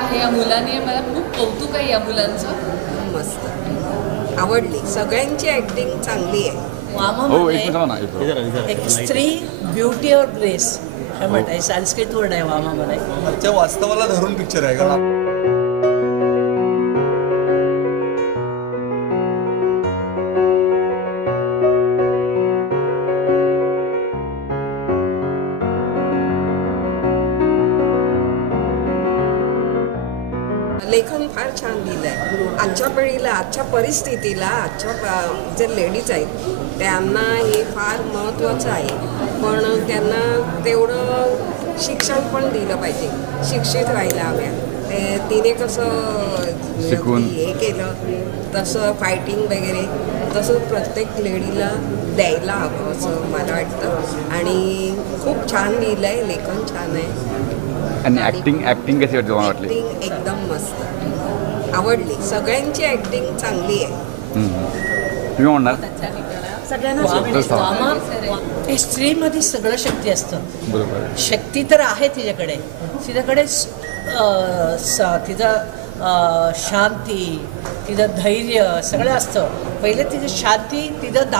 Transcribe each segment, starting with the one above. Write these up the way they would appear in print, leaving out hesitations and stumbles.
आहे या मुलाने. मला खूप कौतुक आहे या मुलांचं. मस्त आवडली. सगळ्यांची ॲक्टिंग चांगली आहे. एक स्त्री ब्युटी और ग्रेस हे म्हणतात. संस्कृत वर्ड आहे वामामध्ये. आजच्या वास्तवाला धरून पिक्चर आहे का? लेखन फार छान लिहिलं आहे. आजच्या पिढीला, आजच्या परिस्थितीला, आजच्या जे लेडीज आहेत त्यांना हे फार महत्त्वाचं आहे. पण त्यांना तेवढं शिक्षण पण दिलं पाहिजे, शिक्षित व्हायला हव्या. ते तिने कसं शिकून हे केलं तसं फायटिंग वगैरे तसं प्रत्येक लेडीला द्यायला हवं असं मला वाटतं. आणि खूप छान लिहिलं आहे, लेखन छान आहे. आणि ऍक्टिंग कशी वाटते तुम्हाला? वाटली ॲक्टिंग एकदम मस्त आवडली. सगळ्यांची ॲक्टिंग चांगली आहे. तुम्ही म्हणणार? सगळ्यांना स्त्रीमध्ये सगळं शक्ती असतं. बरोबर. शक्ती तर आहे तिच्याकडे. तिच्याकडे तिचं शांती, तिचं धैर्य सगळं असतं. पहिले तिचं शांती तिचं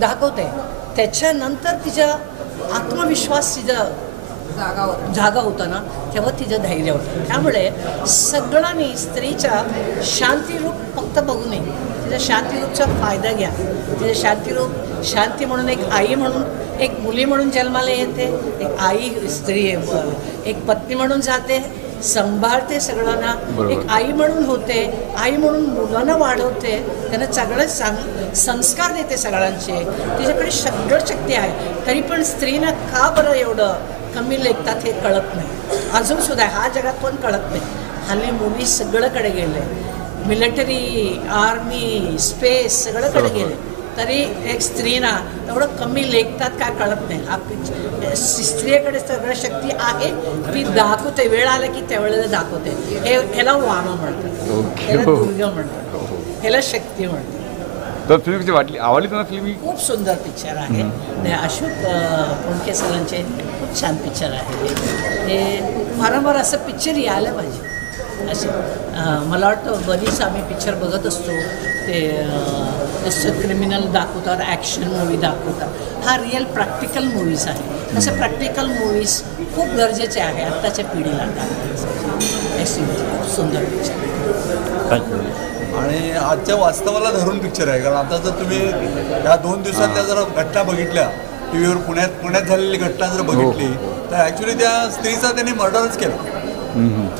दाखवते. त्याच्यानंतर तिचा आत्मविश्वास तिचा जागा होता ना, तेव्हा तिचं धैर्य होतं. त्यामुळे सगळ्यांनी स्त्रीच्या शांतीरूप फक्त बघू नये, तिच्या शांतीरूपचा फायदा घ्या. तिचं शांतीरूप, शांती म्हणून एक आई म्हणून, एक मुली म्हणून जन्माला येते, एक आई स्त्री, एक पत्नी म्हणून जाते, सांभाळते सगळ्यांना, एक आई म्हणून होते, आई म्हणून मुलांना वाढवते, त्यांना सगळं संस्कार देते सगळ्यांचे. तिच्याकडे सगळं शक्ती आहे. तरी पण स्त्रीनं का बरं एवढं कमी लेखतात हे कळत नाही. अजूनसुद्धा ह्या जगात पण कळत नाही. हल्ली मुली सगळंकडे गेले, मिलिटरी, आर्मी, स्पेस सगळंकडे गेले. तरी एक स्त्रीना एवढं कमी लेखतात काय कळत नाही. स्त्रियेकडे सगळं शक्ती आहे, ती दाखवते. वेळ आला की त्यावेळेला दाखवते. ह्याला वामा म्हणतात, ह्याला दुर्गा म्हणतात, ह्याला शक्ती म्हणतात. तर फिल्म कशी वाटली? आवडली तुम्हाला फिल्म? खूप सुंदर पिक्चर आहे. अशोक कोंडके सरांचे खूप छान पिक्चर आहे. हे वारंवार असं पिक्चर यायला पाहिजे. असे मला वाटतं बरीच आम्ही पिक्चर बघत असतो. ते जसं क्रिमिनल दाखवतात, ॲक्शन मूवी दाखवतात. हा रिअल प्रॅक्टिकल मूवीज आहे. असं प्रॅक्टिकल मूवीज खूप गरजेचे आहे आत्ताच्या पिढीला. खूप सुंदर पिक्चर. आणि आजच्या वास्तवाला धरून पिक्चर आहे. कारण आता जर तुम्ही या 2 दिवसातल्या जर घटना बघितल्या, टी व्हीवर पुण्यात झालेली घटना जर बघितली, तर ॲक्च्युली त्या स्त्रीचा त्यांनी मर्डरच केला.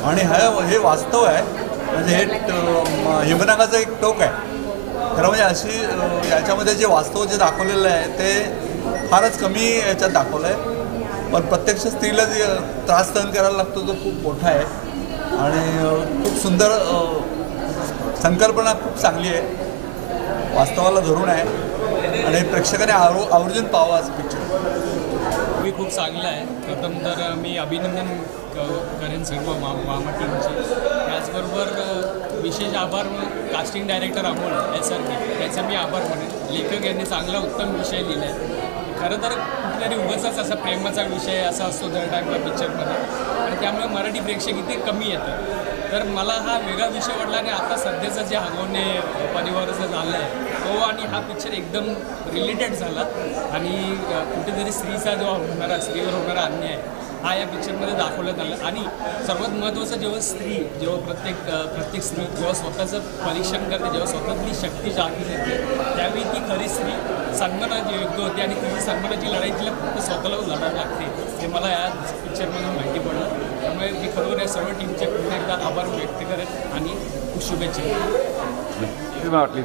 आणि हे वास्तव आहे. म्हणजे हे हिमनगाचं एक टोक आहे खरं. म्हणजे अशी याच्यामध्ये जे वास्तव जे दाखवलेलं आहे ते फारच कमी याच्यात दाखवलं आहे. पण प्रत्यक्ष स्त्रीला जे त्रास सहन करायला लागतो तो खूप मोठा आहे. आणि खूप सुंदर संकल्पना, खूप चांगली आहे, वास्तवाला धरून आहे. आणि प्रेक्षकाने आवर्जून पाहावा आज पिक्चर. मूवी खूप चांगला आहे. प्रथम तर मी अभिनंदन करेन सर्व मामा टीमचे. त्याचबरोबर विशेष आभार कास्टिंग डायरेक्टर अमोल SRK याचा मी आभार मानेन. लेखक यांनी चांगला उत्तम विषय लिहिला आहे. खरं तर कुठेतरी उगाचच असा प्रेमाचा विषय असा असतो दर टाईमला पिक्चरमध्ये, आणि त्यामुळे मराठी प्रेक्षक इथे कमी येतात. तर मला हा वेगळा विषय वाटला. आणि आता सध्याचं जे हगवणे परिवाराचं झालं आहे तो आणि हा पिक्चर एकदम रिलेटेड झाला. आणि कुठेतरी स्त्रीचा जो होणारा, स्त्रीवर होणारा अन्याय हा या पिक्चरमध्ये दाखवण्यात आला. आणि सर्वात महत्त्वाचं, जेव्हा प्रत्येक स्त्री जेव्हा स्वतःचं परीक्षण करते, जेव्हा स्वतःतली शक्ती जागून येते, त्यावेळी ती खरी स्त्री सन्मानाची योग्य होते. आणि तिची सन्मानाची लढाई तिला फक्त स्वतःला लढावी लागते, हे मला या पिक्चरमधून माहिती पडलं. त्यामुळे मी खरोखर या सर्व टीमचे पुन्हा एकदा आभार व्यक्त करेन आणि शुभेच्छा. वाटली?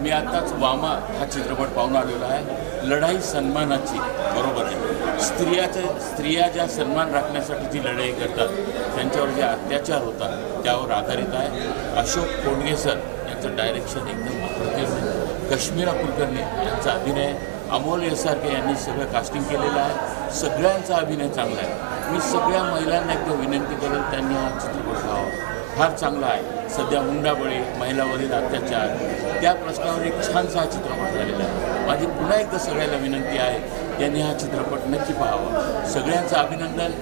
मी आत्ताच वामा हा चित्रपट पाहून आलेलो आहे. लढाई सन्मानाची, बरोबर आहे. स्त्रिया ज्या सन्मान राखण्यासाठी जी लढाई करतात, त्यांच्यावर जे अत्याचार होतात त्यावर आधारित आहे. अशोक कोंडके सर यांचं डायरेक्शन एकदम अप्रतिम आहे. कश्मीरा कुलकर्णी यांचा अभिनय, अमोल SRK यांनी सगळं कास्टिंग केलेलं आहे. सगळ्यांचा अभिनय चांगला आहे. मी सगळ्या महिलांना एकदा विनंती करेन त्यांनी हा चित्रपट पाहावा. फार चांगला आहे. सध्या हुंडाबळी, महिलावरील अत्याचार, त्या प्रश्नावर एक छानसा हा चित्रपट झालेला आहे. माझी पुन्हा एकदा सगळ्यांना विनंती आहे, त्यांनी हा चित्रपट नक्की पाहावा. सगळ्यांचं अभिनंदन.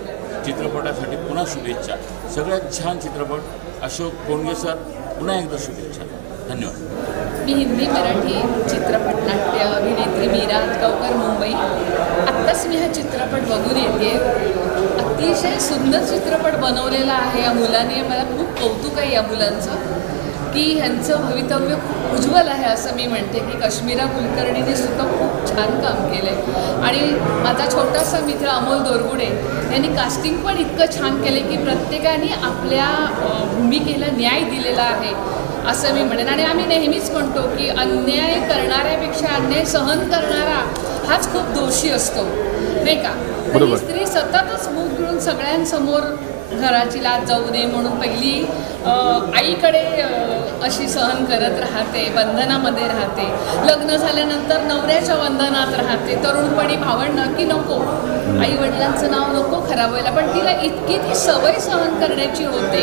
चित्रपटासाठी पुन्हा शुभेच्छा. सगळ्यात छान चित्रपट. अशोक कोंडगे सर, पुन्हा एकदा शुभेच्छा. धन्यवाद. मी हिंदी मराठी चित्रपट नाट्य अभिनेत्री मीरा हतगावकर, मुंबई. आत्ताच मी हा चित्रपट बघून येते. अतिशय सुंदर चित्रपट बनवलेला आहे या मुलाने. मला खूप कौतुक आहे या मुलांचं की ह्यांचं भवितव्य खूप उज्ज्वल आहे असं मी म्हणते की काश्मीरा कुलकर्णीने सुद्धा खूप छान काम केलं आहे. आणि माझा छोटासा मित्र अमोल दोरगुडे यांनी कास्टिंग पण इतकं छान केलं की प्रत्येकाने आपल्या भूमिकेला न्याय दिलेला आहे असं मी म्हणेन. आणि आम्ही नेहमीच म्हणतो की अन्याय करणाऱ्यापेक्षा अन्याय सहन करणारा हाच खूप दोषी असतो, नाही का. तर ही स्त्री सततच मूग घेऊन सगळ्यांसमोर घराची लाज जाऊ नये म्हणून पहिली आईकडे अशी सहन करत राहते, बंधनामध्ये राहते. लग्न झाल्यानंतर नवऱ्याच्या बंधनात राहते. तरुणपणी भावंडं की नको, आई वडिलांचं नाव नको खराब व्हायला. पण तिला इतकी ती सवय सहन करण्याची होते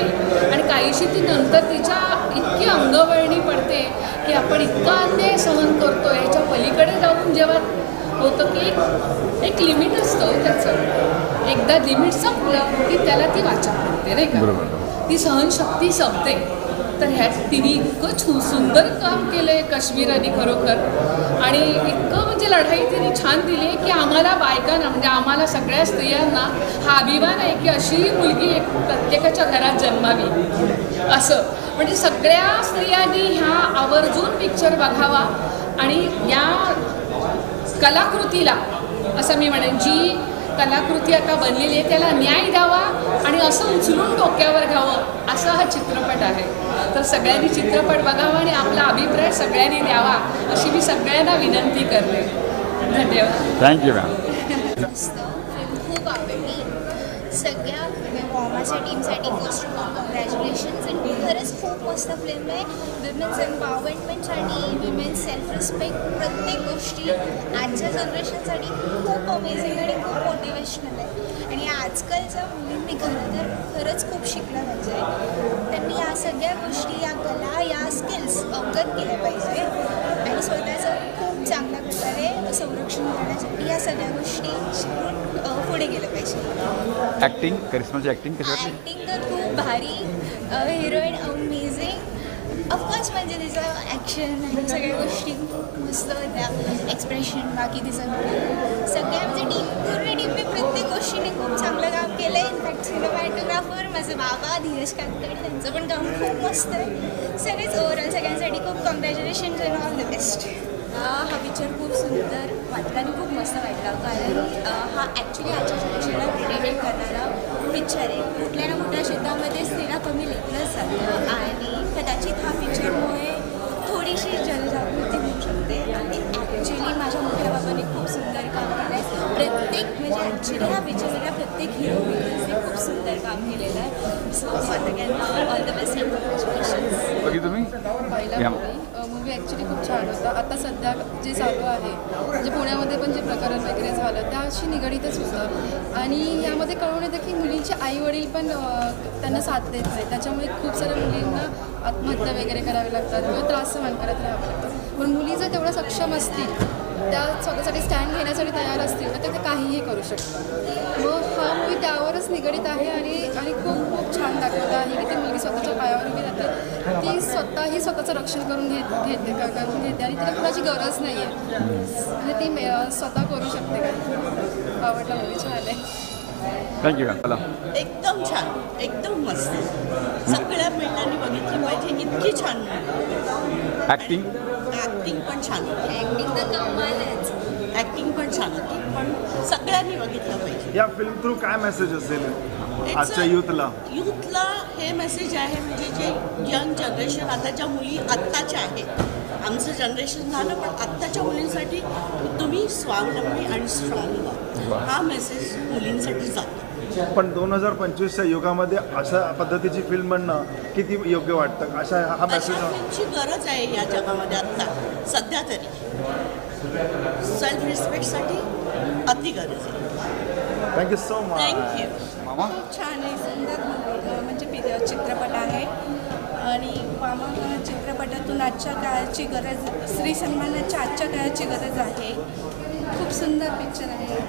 आणि काहीशी ती नंतर तिच्या इतकी अंगवळणी पडते की आपण इतका अन्याय सहन करतो. याच्या पलीकडे जाऊन जेव्हा होतं की एक लिमिट असतं त्याचं, एकदा लिमिट संपलं की त्याला ती वाचा पडते, नाही का. ती सहनशक्ती संपते. तर ह्यात तिने इतकं सुंदर काम केलं आहे काश्मीराने खरोखर. आणि इतकं म्हणजे लढाई तिने छान दिली आहे की आम्हाला बायकांना म्हणजे आम्हाला सगळ्या स्त्रियांना हा अभिमान आहे की अशी मुलगी एक प्रत्येकाच्या घरात जन्मावी असं. म्हणजे सगळ्या स्त्रियांनी ह्या आवर्जून पिक्चर बघावा आणि या कलाकृतीला असं मी म्हणेन, जी कलाकृती आता बनलेली आहे त्याला न्याय द्यावा आणि असं उचलून डोक्यावर घ्यावं असा हा चित्रपट आहे. तर सगळ्यांनी चित्रपट बघावा आणि आपला अभिप्राय सगळ्यांनी द्यावा अशी मी सगळ्यांना विनंती करते. धन्यवाद. Thank you ma'am. खूप आवडली. सगळ्या वॉमाच्या टीमसाठी फर्स्ट ऑफ ऑल कॉंग्रॅच्युलेशन्स. आणि खरंच खूप मस्त फिल्म आहे. विमेन्स एम्पॉवरमेंटसाठी, विमेन्स सेल्फ रिस्पेक्ट, प्रत्येक गोष्टी आजच्या जनरेशनसाठी खूप अमेझिंग आणि खूप मोटिवेशनल आहे. आणि आजकालच्या मुलींनी खरंच खूप शिकलं पाहिजे. त्यांनी या सगळ्या गोष्टी, या कला, या स्किल्स अवगत केल्या पाहिजे आणि स्वतःचं खूप चांगल्या प्रकारे संरक्षण करण्यासाठी या सगळ्या गोष्टी शिकून पुढे गेलं पाहिजे. ॲक्टिंग, करिश्माची ॲक्टिंग कशी वाटली? ॲक्टिंग तर खूप भारी. Heroine amazing. ऑफकोर्स म्हणजे तिचं ॲक्शन आणि सगळ्या गोष्टी मस्त होत्या. एक्सप्रेशन, बाकी तिचं सगळ्या म्हणजे पूर्ण टीमने प्रत्येक गोष्टीने खूप चांगलं काम केलं आहे. इनफॅक्ट सिनेमॅटोग्राफर माझे बाबा धीरज कातकडे, त्यांचं पण काम खूप मस्त आहे. सगळेच ओव्हरऑल सगळ्यांसाठी खूप congratulations and all the best. हा पिक्चर खूप सुंदर वाटला आणि खूप मस्त वाटला. कारण हा ॲक्च्युली आजच्या जनरेशनला रिलेटेड करणारा पिक्चर आहे. कुठल्या ना कुठल्या क्षेत्रामध्ये स्त्रीला कमी लेखलंच जातं आणि कदाचित हा पिक्चरमुळे थोडीशी जनजागृती होऊ शकते. आणि ॲक्च्युली माझ्या मोठ्या बाबांनी खूप सुंदर काम केलं आहे. प्रत्येक म्हणजे ॲक्च्युली ह्या पिक्चरमधल्या प्रत्येक हिरो हिरोईन्सने खूप सुंदर काम केलेलं आहे. सो सगळ्यांना all the best and congratulations. बाकी तुम्ही? पहिला मूवी ॲक्च्युली खूप छान होता. आता सध्या जे चालू आहे म्हणजे पुण्यामध्ये पण जे प्रकरण वगैरे झालं त्याशी निगडीतच होतं. आणि यामध्ये कळून येतं की मुलींचे आईवडील पण त्यांना साथ देत नाही. त्याच्यामुळे खूप साऱ्या मुलींना आत्महत्या वगैरे करावी लागतात किंवा त्रास सहन करत राहावं लागतं. पण मुली जर तेवढ्या सक्षम असतील, त्या स्वतःसाठी स्टँड घेण्यासाठी तयार असतील तर ते काहीही करू शकतात. मग हा मूवी त्यावरच निगडीत आहे आणि खूप छान दाखवलं आहे की ती मुलगी स्वतःच्या पायावर उभी राहते. ती स्वतःचं रक्षण करून घेते आणि तिला कुणाची गरज नाही आहे. म्हणजे ती स्वतः करू शकते. काय आवडला मूवी, छान आहे. Thank you ma'am. चला. एकदम छान, एकदम मस्त. सगळ्या पिंडांनी बघितली पाहिजे, इतकी छान. ॲक्टिंग पण छान होती. ॲक्टिंग तर कमालच. ॲक्टिंग पण छान होती, पण सगळ्यांनी बघितलं पाहिजे. या फिल्म थ्रू काय मेसेज असेल आजच्या यूथला हे मेसेज आहे म्हणजे जे यंग जनरेशन, आताच्या मुली आत्ताच्या आहेत. आमचं जनरेशन झालं, पण आत्ताच्या मुलींसाठी तुम्ही स्वावलंबी आणि स्ट्रॉंग व्हा, हा मेसेज मुलींसाठी जातो. पण 2025च्या युगामध्ये अशा पद्धतीची फिल्म बनणं किती योग्य वाटतं? अशा हा मेसेज फिल्मची गरज आहे या जगामध्ये आत्ता सध्या तरी. सेल्फ रिस्पेक्टसाठी अति गरज आहे. Thank you so much. थँक्यू. मामा? खूप छान आहे, सुंदर म्हणजे चित्रपट आहे. आणि मामा चित्रपटातून आजच्या काळाची गरज, स्त्री सन्मानाच्या आजच्या काळाची गरज आहे. खूप सुंदर पिक्चर आहे.